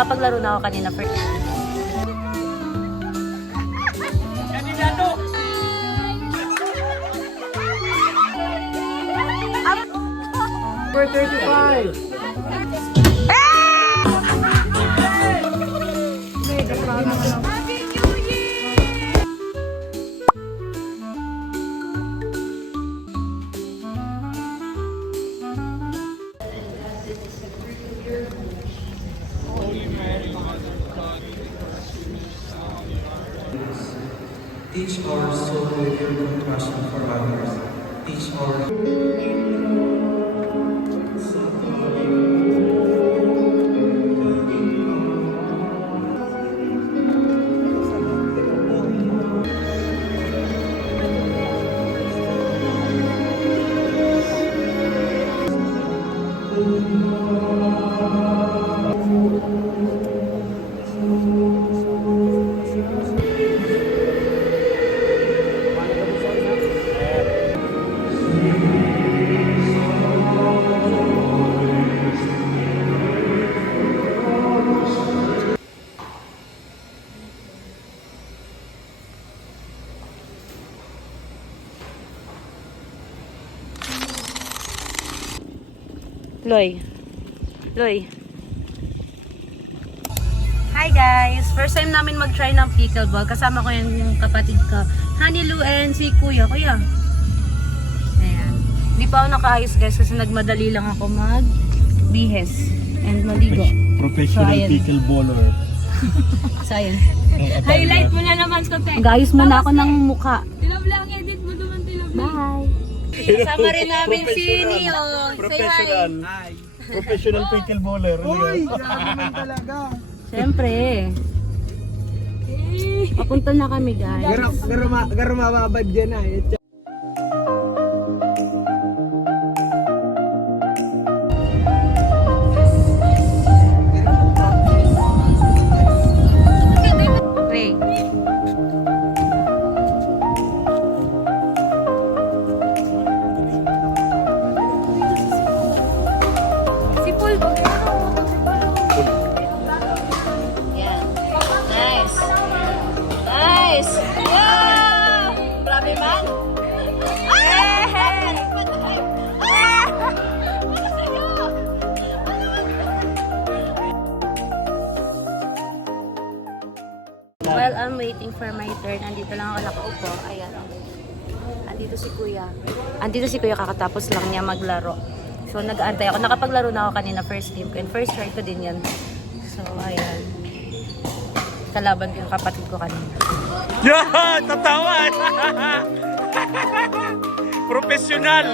Nakapaglaro na ako kanina first. Kandidato! 435. Teach our soul with your compassion for others. Teach our Loy. Hi guys! First time namin mag-try ng pickleball. Kasama ko yung kapatid ko. Honey Lou and si Kuya. Kuya. Ayan. Hindi pa ako nakaayos guys kasi nagmadali lang ako mag-bihes and maligo. Professional So, ayan. pickleballer. So ayan. Highlight mo na naman sa text. Mag-ayos muna ako ng mukha. Tilab lang, edit mo naman tilab lang. Bye! Kasama rin namin si Neo. Say hi! Professional pickleballer. Uy, grabe man talaga. Siyempre. Papunta na kami guys. Garo mababad dyan ah. Play. Si Paul ba? Yan. Nice. Nice. Wow! Grabe man. While I'm waiting for my turn, andito lang ako nakaupo. Ayan. Andito si Kuya. Andito si Kuya kakatapos lang niya maglaro. So nag-aantay ako. Nakapaglaro na ako kanina first game ko. And first try ko din yan. So ayan. Kalaban ko yung kapatid ko kanina. Yan! Tatawan! Professional!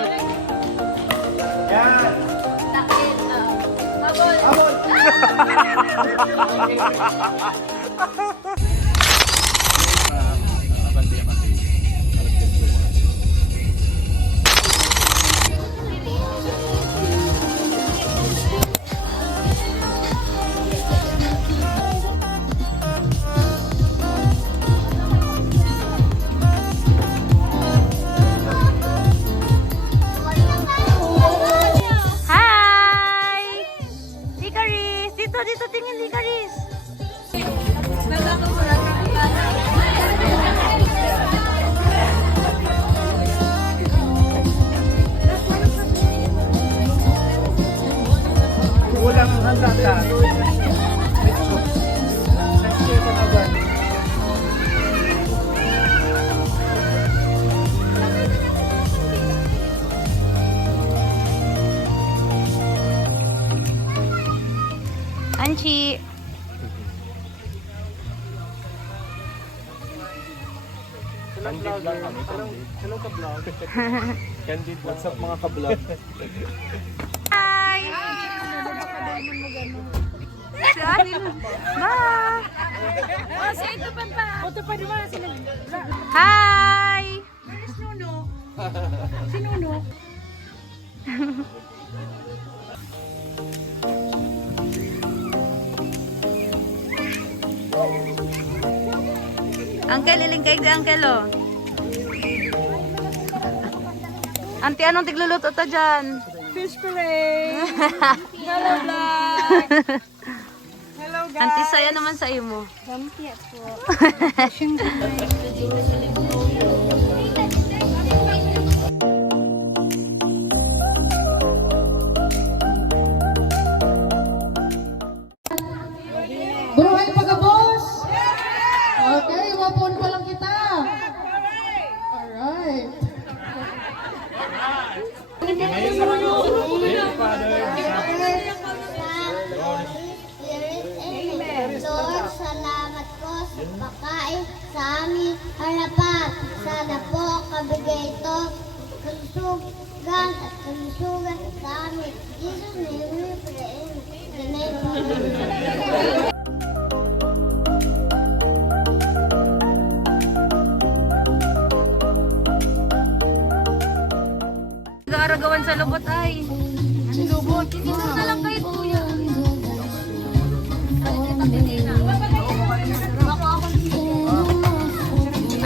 Hi! Likaris! Dito tingin Likaris! Walang handa ka. Anchi! Candid lang kami. Hello ka-vlog. Candid, what's up mga ka-vlog? Hi! Si Anil. Bye! Oh, sa ito pa pa. Ito pa naman sila. Hi! Si Nuno. Uncle, ilingkay si Uncle, oh. Auntie, anong tigluluto ta dyan? Fish fillet. Hello vlog. Hello Auntie, saya naman sa imo. Gampia po. Buhay pagabos! Okay, wapon pa lang kita. Alright. Lord, salamat ko sa pagkain sa aming harapan. Sana po kabigay ito kalusugan at kalusugan sa amin. Jesus, may we pray. Amen. Nag-aaragawan sa lubot ay. Lubot? Dito na lang kayo, kuya.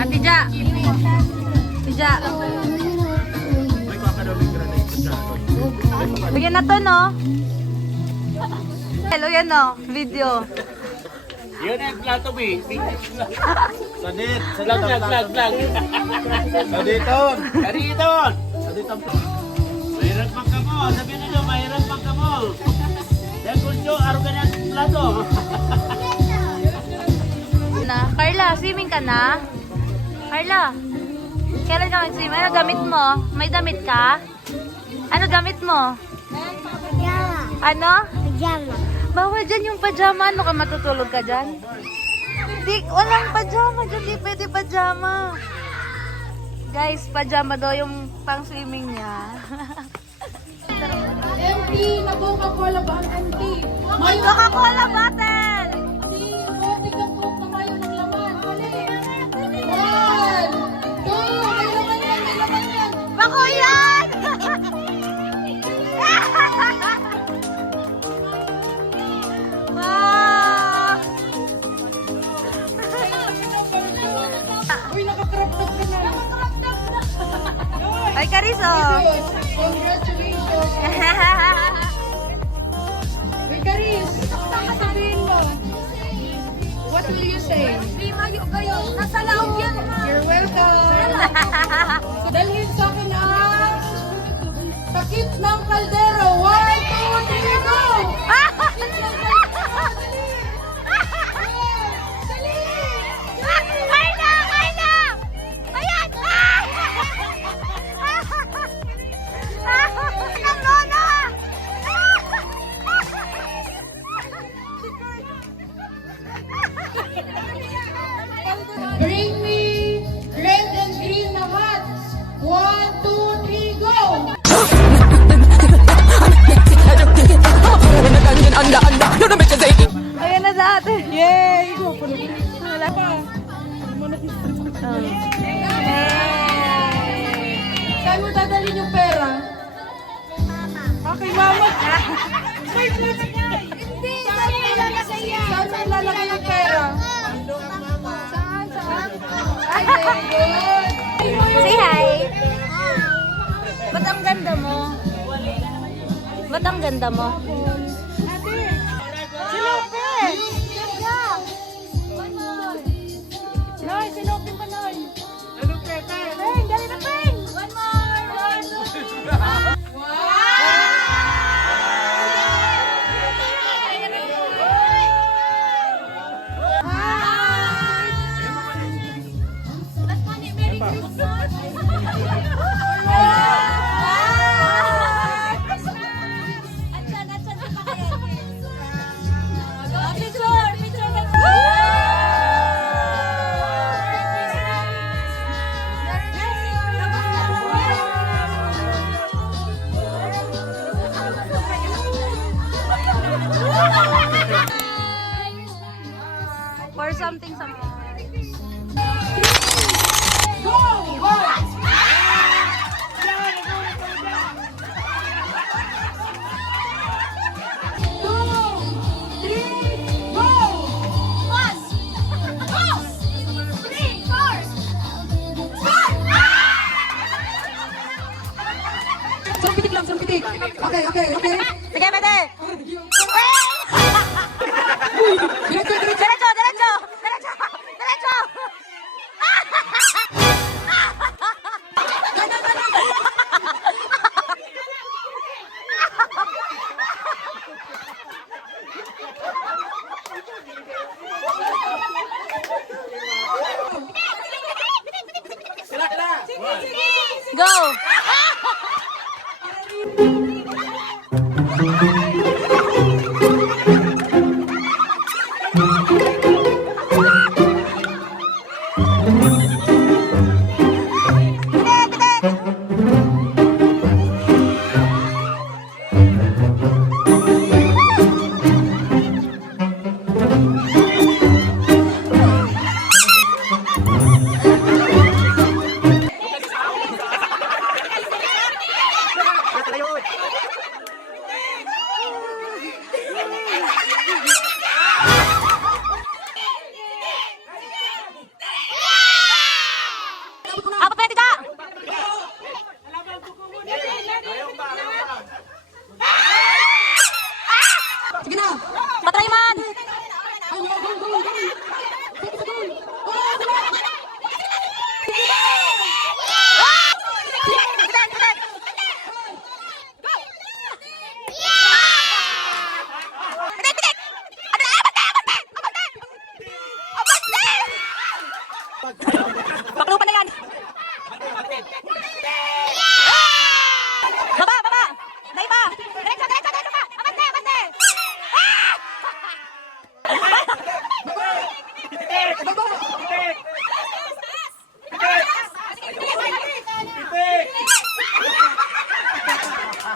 Ate Ja. Ate Ja. Bigyan na to, no? Hello yan, no? Video. Yun ang plato, B. Sadit. Vlog. Saditon. Saditon. Mayroon pang kamo. Sabi nyo, mayroon pang kamo. Yan kulso, araw ka na ang plato. Carla, swimming ka na? Carla, kailan ka mag-swim? Ano gamit mo? May damit ka? Ano gamit mo? Pajama. Ano? Pajama. Bawal dyan yung pajama. Ano ka matutulog ka dyan? Di, walang pajama dyan. Di pwede pajama. Guys, pajama daw yung pang swimming niya. Empty na Coca-Cola ba ang empty? May Coca-Cola bottle! Empty, bote ka po na kayo ng laman. Hali. 1, 2, may laman yan, may laman yan. Bako yan! Wow! Uy, nakakrop top ka na. Ay, Kariso! Congratulations. Uy, Karis, sasabihin mo. What will you say? Nasa laog yan, ma. You're welcome. Dalhin sa akin ang takip ng kaldero. 1, 2, 3, go! Bring me red and green na hats. 1, 2, 3, go! Ayan na sa atin. Yay! Wala pa. Saan mo dadalhin yung pera? Kay mama. Kay mama. Hindi, sabi nila na sa iya. Saan mo ilalagay yung pera? Saan? Ay, very good. Say hi! Ba't ang ganda mo? Ba't ang ganda mo? Si Lopez! Noy, si Lopez pa, Noy. Peng, dali na, Peng! One more. For something. Sarpitik lang, sarpitik. Okay. Sige, pwede!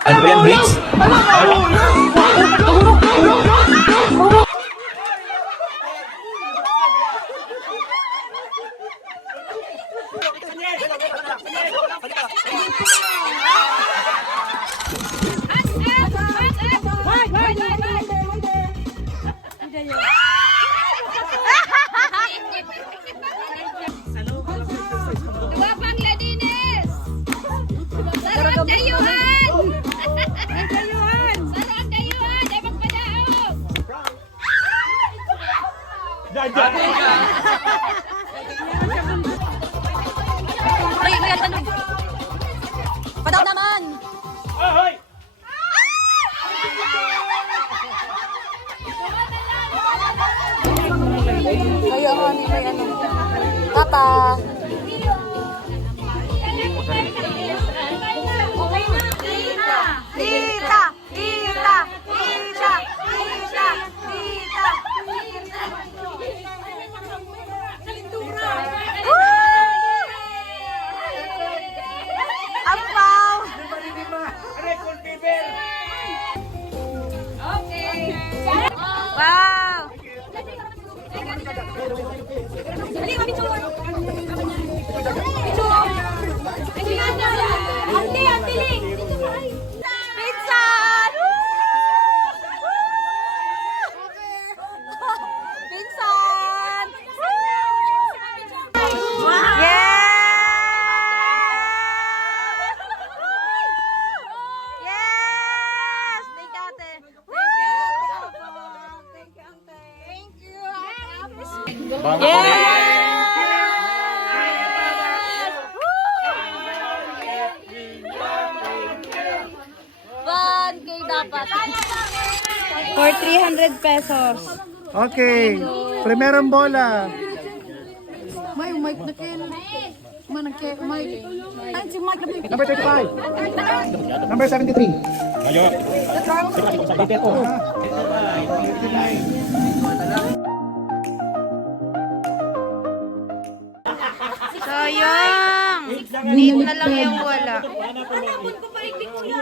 Ano ba yan, Blitz? Dua pang ladines! Sarang dayuhan! Sarang dayuhan! Ay magpadaog! Ay, may tanong. Padaw naman! Kayo ako ni may ano. Papa! Tita! Tita! Tita! Tita! Tita! Tita! Ampaw! Wow! Pinsan! Pinsan! Yes! Thank you, ate. Yes! 1K dapat. For 300 pesos. Okay. Primerong bola. May mic na kayo. May nagkaya mic. Ay, si mic na pipi. Number 35. Number 73. Sayang! 8 na lang yung wala.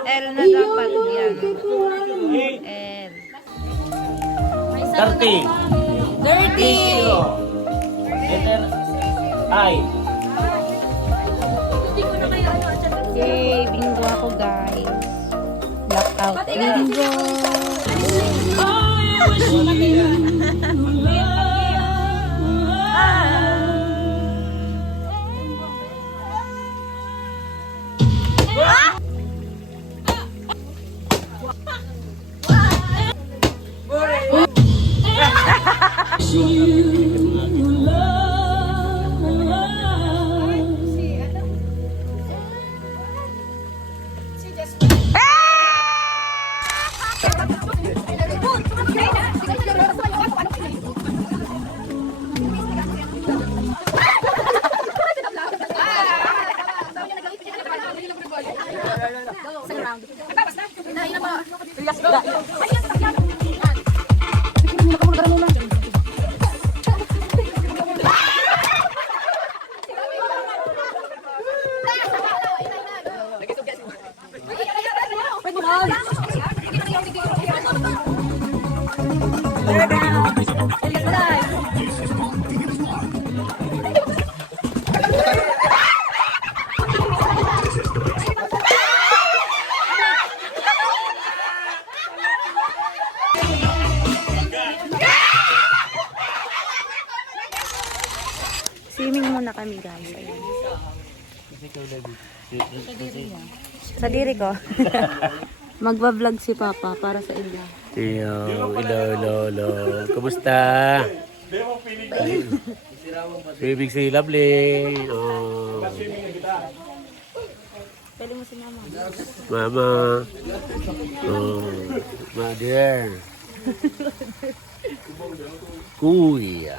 L na dapat yan. L. 30. 30! Letter I. Yay! Bingo ako, guys. Blackout. Bingo! Swimming muna kami, guys. Ayan. Sa diri ko. Magbablog si Papa para sa inyo. Hello. Kumusta? Swimming si Lovely. Oh. Pwede mo si Mama. Mama. Oh. Mother. Kuya.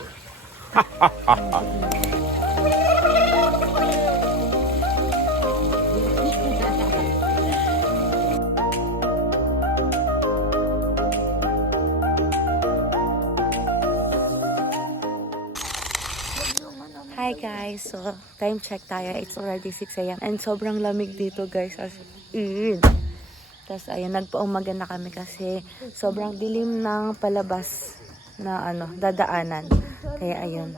Hi guys, so time check tayo. It's already 6 AM and sobrang lamig dito guys as in. Tapos ayun, nagpaumaga na kami kasi sobrang dilim ng palabas na dadaanan. Kaya ayun,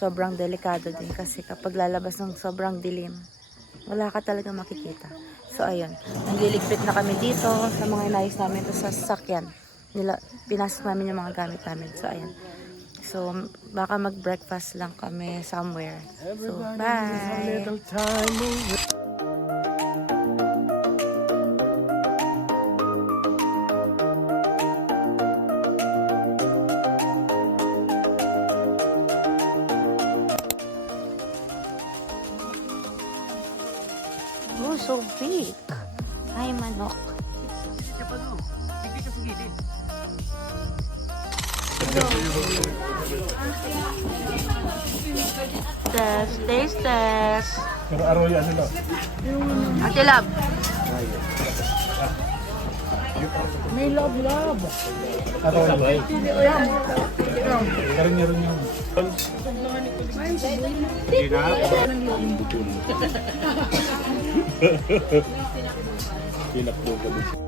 sobrang delikado din kasi kapag lalabas ng sobrang dilim, wala ka talaga makikita. So ayun, nagliligpit na kami dito sa mga inayos namin ito sa sasakyan. Pinasok namin yung mga gamit namin. So ayun. So baka mag-breakfast lang kami somewhere. So bye! Oh, so big. Ay, manok. Taste test. Pero araw yan nila. Ate Lab. May love. Araw yan. Karin niya rin yun. Pinakbo ka din.